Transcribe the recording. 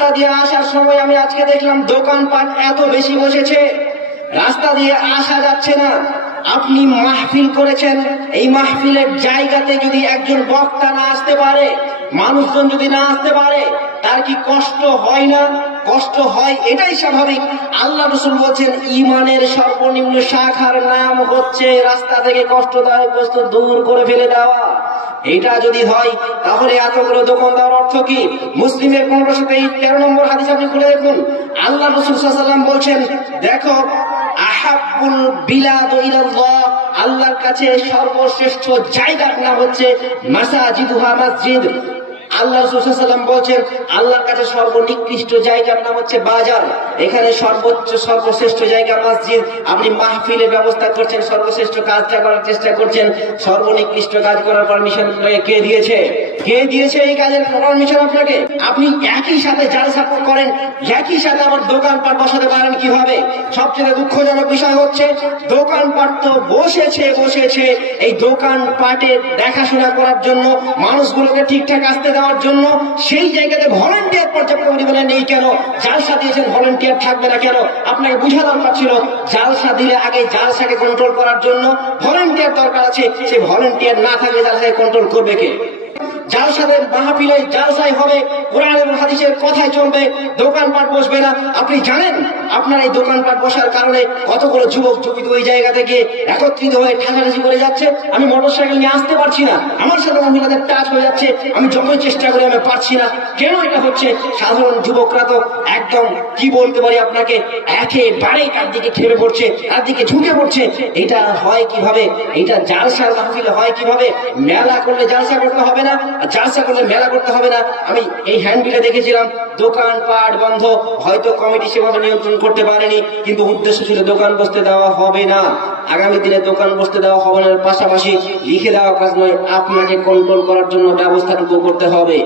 রাস্তা দিয়ে আসার সময় আমি আজকে দেখলাম দোকানপাট এত বেশি বসেছে, রাস্তা দিয়ে আসা যাচ্ছে না। আপনি মাহফিল করেছেন, এই মাহফিলের জায়গাতে যদি একজন বক্তা না আসতে পারে, মানুষজন যদি না আসতে পারে, তার কি কষ্ট হয় না? কষ্ট হয়, এটাই স্বাভাবিক। আল্লাহ রাসূল বলছেন ঈমানের সর্বনিম্ন শাখার নাম হচ্ছে রাস্তা থেকে কষ্টদায়ক বস্তু দূর করে ফেলে দেওয়া। এটা যদি হয় তাহলে এতগুলো দোকান দেওয়ার অর্থ কি? মুসলিমের 1513 নম্বর হাদিস আপনি খুলে দেখুন। আল্লাহ রাসূল সাল্লাল্লাহু আলাইহি ওয়াসাল্লাম বলছেন, দেখো আহাব্বুল বিলাদ ইলাল্লাহ, আল্লাহর কাছে সর্বশ্রেষ্ঠ জায়গার নাম হচ্ছে মাসাজিদুহা মসজিদ। আল্লাহ রাসূল সাল্লাল্লাহু আলাইহি ওয়াসাল্লাম বলছেন আল্লাহর কাছে সর্বনিকৃষ্ট জায়গার নাম হচ্ছে বাজার, এখানে সর্বশ্রেষ্ঠ জায়গা মসজিদ। আপনি মাহফিলের ব্যবস্থা করছেন, সর্বশ্রেষ্ঠ কাজটা করার চেষ্টা করছেন, সর্বনিকৃষ্ট কাজ করার পারমিশন কে দিয়েছে? কে দিয়েছে এই কাজের পারমিশন আপনাকে? আপনি একই সাথে জালসা করেন, একই সাথে আবার দোকানপাট বসাতে পারেন কিভাবে? সবচেয়ে দুঃখজনক বিষয় হচ্ছে দোকানপাট তো বসেছে, এই দোকানপাটের দেখাশোনা করার জন্য, মানুষগুলোকে ঠিকঠাক আসতে দেওয়ার জন্য সেই জায়গাতে ভলান্টিয়ার পর্যাপ্ত পরিমাণে নেই কেন? জালসা দিয়েছেন, ভলান্টিয়ার থাকবে না কেন? আপনাকে বুঝা দরকার ছিল, জালসা দিলে আগে জালসাকে কন্ট্রোল করার জন্য ভলান্টিয়ার দরকার আছে। সেই ভলান্টিয়ার না থাকলে জালসাকে কন্ট্রোল করবে কে? জালসাদের মাহফিলে জালসাই হবে, কোরআন এবং হাদিসের কথাই চলবে, দোকানপাট বসবে না। আপনি জানেন আপনার এই দোকানপাট বসার কারণে কতগুলো যুবক যুবতী ওই জায়গা থেকে একত্রিত হয়ে ঠাসাঠাসি করে যাচ্ছে। আমি মোটরসাইকেল নিয়ে আসতে পারছি না, আমার সাথে মহিলাদের টাচ হয়ে যাচ্ছে, আমি যতই চেষ্টা করি আমি পারছি না। কেন এটা হচ্ছে? সাধারণ যুবকরা তো একদম কি বলতে পারি আপনাকে, একেবারেই তার দিকে খেপে পড়ছে, তার দিকে ঝুঁকে পড়ছে। এটা হয় কিভাবে? এটা জালসার মাহফিলে হয় কিভাবে? মেলা করলে জালসা করতে হবে না, জালসা করলে মেলা করতে হবে না। আমি এই হ্যান্ডবিলে দেখেছিলাম দোকানপাট বন্ধ, হয়তো কমিটি সেভাবে নিয়ন্ত্রণ করতে পারেনি, কিন্তু উদ্দেশ্য ছিল দোকান বসতে দেওয়া হবে না। আগামী দিনে দোকান বসতে দেওয়া হবে না, পাশাপাশি লিখে দেওয়া কাজ নয়, আপনাকে কন্ট্রোল করার জন্য ব্যবস্থাটুকু করতে হবে।